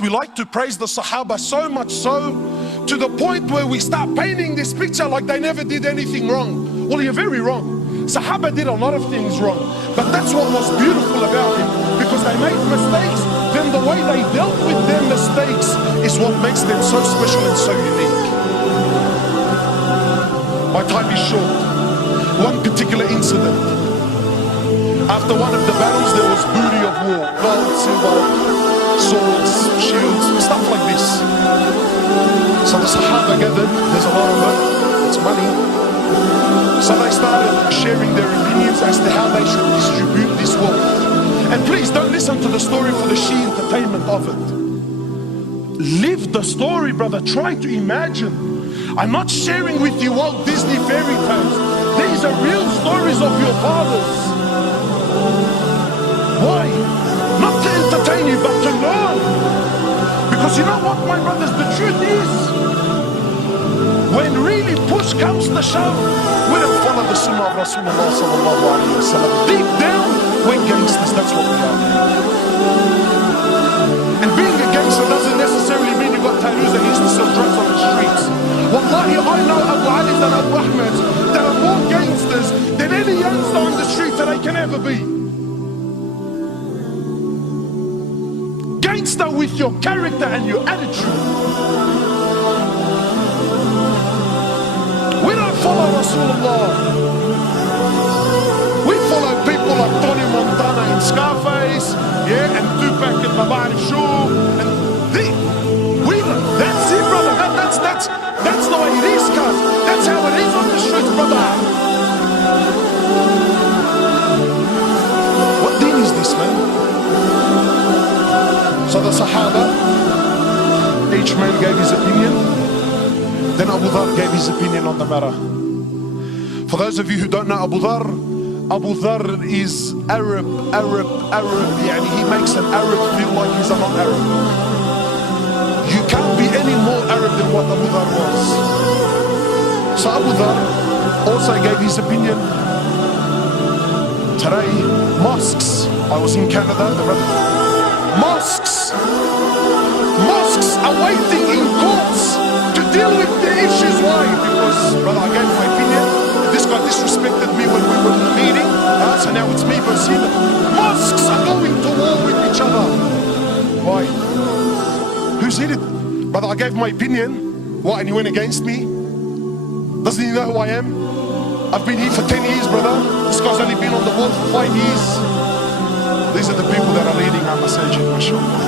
We like to praise the Sahabah so much so, to the point where we start painting this picture like they never did anything wrong. Well, you're very wrong. Sahabah did a lot of things wrong, but that's what was beautiful about them, because they made mistakes. Then the way they dealt with their mistakes is what makes them so special and so unique. My time is short. One particular incident. After one of the battles, there was booty of war, gold, silver, swords, shields, stuff like this. So the Sahaba gathered, there's a lot of it, it's money. So they started sharing their opinions as to how they should distribute this wealth. And please don't listen to the story for the sheer entertainment of it. Live the story, brother. Try to imagine. I'm not sharing with you Walt Disney fairy tales. These are real stories of your fathers. Why? Not to entertain you, but to learn. Because you know what, my brothers, the truth is, when really push comes to shove, we don't follow the sunnah of Rasulullah sallallahu alayhi wa sallam. Deep down, we're gangsters, that's what we are. And being a gangster doesn't necessarily mean you got tattoos and used to sell drugs on the streets. Wallahi, I know Abu Ali's and Abu Ahmed's that are more gangsters than any youngster on the street that I can ever be. Gangster with your character and your attitude. We don't follow Rasulullah. We follow people like Tony Montana in Scarface, yeah, and Tupac and Mabarif Shoo, and that's it, brother. That's the way it is, cuz. That's how it is on the streets, brother. What deen is this, man? So the Sahaba, each man gave his opinion. Then Abu Dhar gave his opinion on the matter. For those of you who don't know Abu Dhar is Arab. Yani he makes an Arab feel like he's a non-Arab. You can't be any more Arab than what Abu Dhar was. So Abu Dhar also gave his opinion. Today, mosques. I was in Canada, mosques are waiting in courts to deal with the issues. Why? Because, brother, I gave my opinion. This guy disrespected me when we were in the meeting. So now it's me versus him. Mosques are going to war with each other. Why? Who's hit it? Brother, I gave my opinion. What, and he went against me? Doesn't he know who I am? I've been here for 10 years, brother. This guy's only been on the wall for 5 years. These are the people that are leading our masajid, mashallah.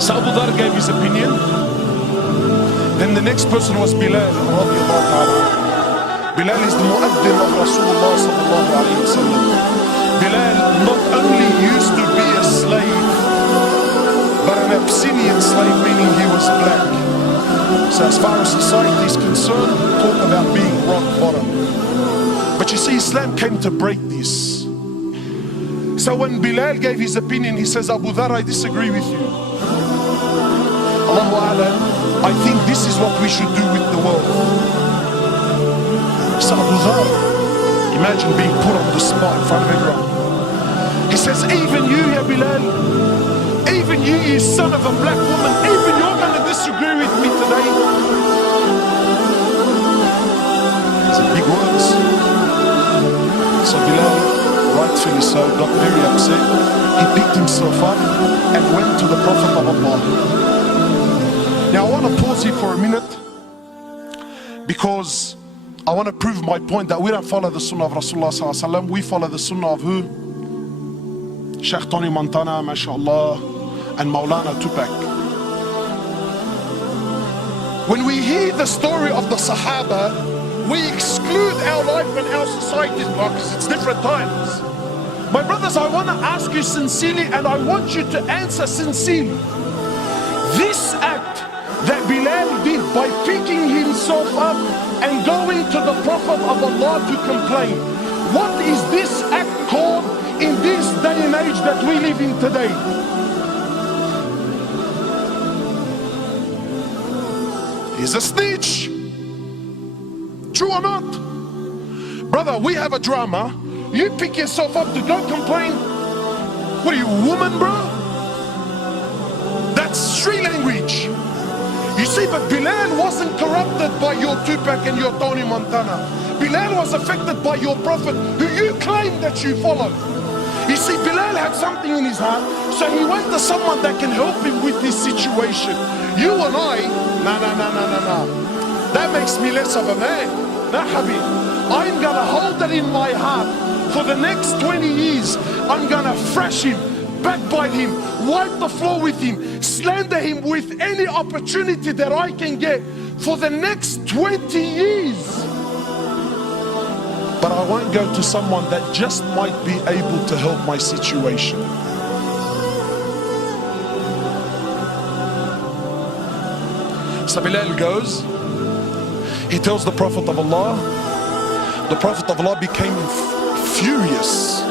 So Abu Dhar gave his opinion. Then the next person was Bilal. Bilal is the mu'addin of Rasulullah sallallahu alayhi wa sallam. Bilal not only used to be a slave, but an Abyssinian slave, meaning he was black. So as far as society is concerned, talk about being rock bottom. But you see, Islam came to break this. So when Bilal gave his opinion, he says, Abu Dhar, I disagree with you. Allahu A'lam, I think this is what we should do with the world. So Abu Dhar, imagine being put on the spot in front of everyone. He says, even you, ya Bilal, even you son of a black woman, even you're going to disagree with me today. These are big words. So Bilal, rightfully so, got very upset. He picked himself up and went to the Prophet of Allah. Now I want to pause here for a minute, because I want to prove my point that we don't follow the sunnah of Rasulullah sallallahu alaihi wasallam. We follow the sunnah of who? Sheikh Tony Montana, mashallah, and Maulana Tupac. When we hear the story of the Sahaba, we exclude our life and our societies because it's different times. My brothers, I want to ask you sincerely, and I want you to answer sincerely. This act that Bilal did by picking himself up and going to the Prophet of Allah to complain, what is this act called in this day and age that we live in today? He's a snitch. True or not? Brother, we have a drama. You pick yourself up to go complain. What are you, a woman, bro? That's street language. You see, but Bilal wasn't corrupted by your Tupac and your Tony Montana. Bilal was affected by your prophet, who you claim that you follow. You see, Bilal had something in his heart, so he went to someone that can help him with this situation. You and I, no. That makes me less of a man. Nah, Habib. I'm gonna hold that in my heart for the next 20 years. I'm gonna thrash him, backbite him, wipe the floor with him, slander him with any opportunity that I can get for the next 20 years. But I won't go to someone that just might be able to help my situation. So Bilal goes, he tells the Prophet of Allah. The Prophet of Allah became furious.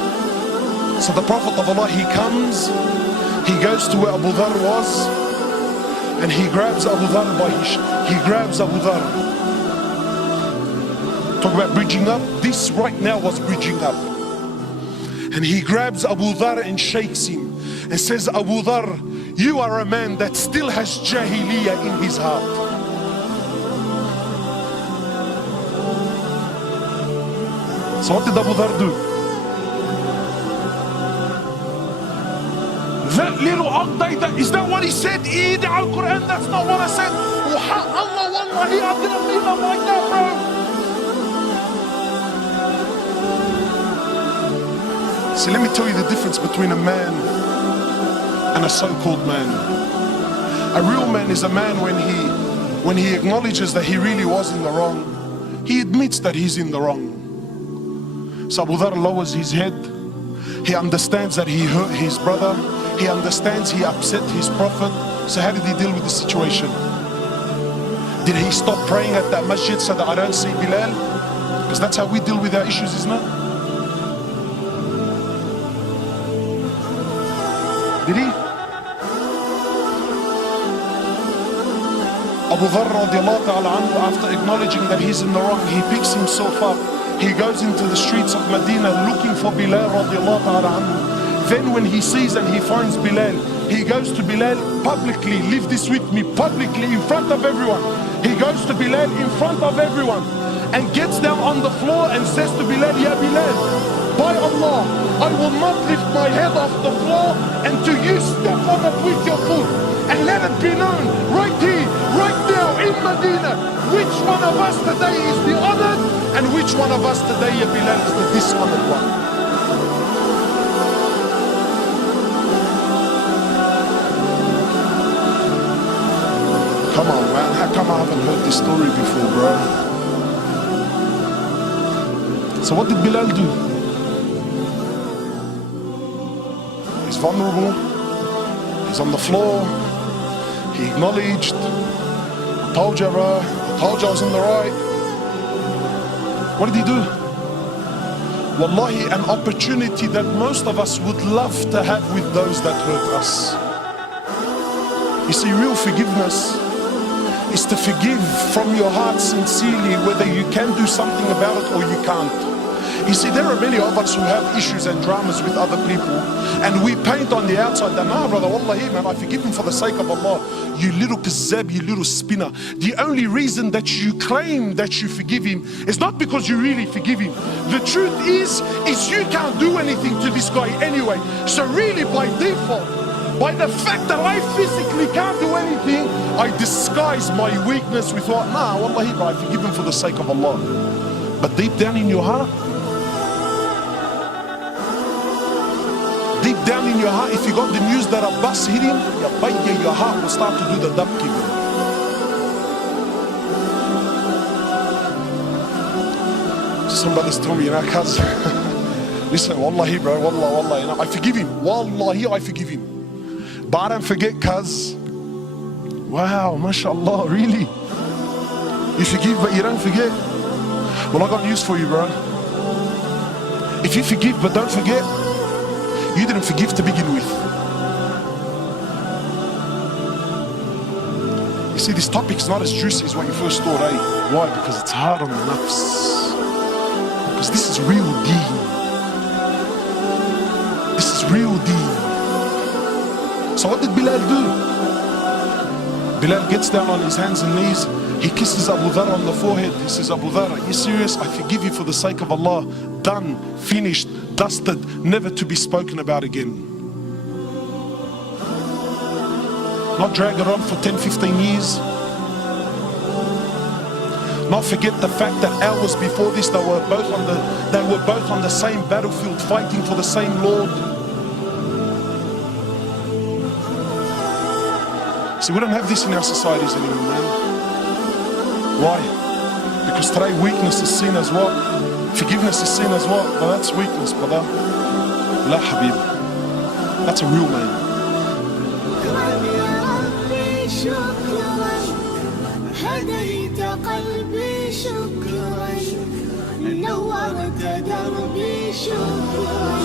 So the Prophet of Allah, he comes, he goes to where Abu Dhar was, and he grabs Abu Dhar by Abu Dhar. Talk about bridging up. This right now was bridging up. And he grabs Abu Dhar and shakes him and says, Abu Dhar, you are a man that still has jahiliyyah in his heart. So what did Abu Dhar do? That little Aqday, is that what he said? Eid al-Quran, that's not what I said. Allah, wallahi, I didn't mean that like that, bro. See, let me tell you the difference between a man and a so-called man. A real man is a man when he acknowledges that he really was in the wrong. He admits that he's in the wrong. So Abu Dhar lowers his head. He understands that he hurt his brother. He understands he upset his prophet. So how did he deal with the situation? Did he stop praying at that masjid so that I don't see Bilal? Because that's how we deal with our issues, isn't it? Did he? Abu Dhar radiallahu ta'ala anhu, after acknowledging that he's in the wrong, he picks himself up. He goes into the streets of Medina looking for Bilal radiallahu ta'ala anhu. Then when he sees and he finds Bilal, he goes to Bilal publicly, leave this with me, publicly in front of everyone. He goes to Bilal in front of everyone and gets down on the floor and says to Bilal, Ya Bilal, by Allah, I will not lift my head off the floor until you step on it with your foot. And let it be known right here, right now in Medina, which one of us today is the honored and which one of us today, Ya Bilal, is the dishonored one. Come on, man, how come I haven't heard this story before, bro? So what did Bilal do? He's vulnerable, he's on the floor, he acknowledged, I told you, bro, I told you I was in the right. What did he do? Wallahi, an opportunity that most of us would love to have with those that hurt us. You see, real forgiveness is to forgive from your heart sincerely, whether you can do something about it or you can't. You see, there are many of us who have issues and dramas with other people, and we paint on the outside that, nah, brother, wallahi, man, I forgive him for the sake of Allah. You little kazzab, you little spinner. The only reason that you claim that you forgive him is not because you really forgive him. The truth is you can't do anything to this guy anyway. So really, by default, by the fact that I physically can't do anything, I disguise my weakness with what? Nah, wallahi, bro, I forgive him for the sake of Allah. But deep down in your heart, deep down in your heart, if you got the news that a bus hit him, your heart will start to do the dab kibble. Somebody's told me, cuz, listen, wallahi, bro, wallah, I forgive him. Wallahi, I forgive him. But I don't forget, cuz. Wow, mashallah, really? You forgive, but you don't forget? Well, I got news for you, bro. If you forgive, but don't forget, you didn't forgive to begin with. You see, this topic's not as juicy as what you first thought, eh? Why? Because it's hard on the nafs. Because this is real deen. This is real deen. So what did Bilal do? Bilal gets down on his hands and knees. He kisses Abu Dhar on the forehead. He says, Abu Dhar, are you serious? I forgive you for the sake of Allah. Done, finished, dusted, never to be spoken about again. Not drag it on for 10, 15 years. Not forget the fact that hours before this they were both on the same battlefield, fighting for the same Lord. See, we don't have this in our societies anymore, man. Why? Because today weakness is seen as what? Forgiveness is seen as what? Well, that's weakness, brother. La Habib. That's a real man. هديت قلبي شكرا نورت دربي شكرا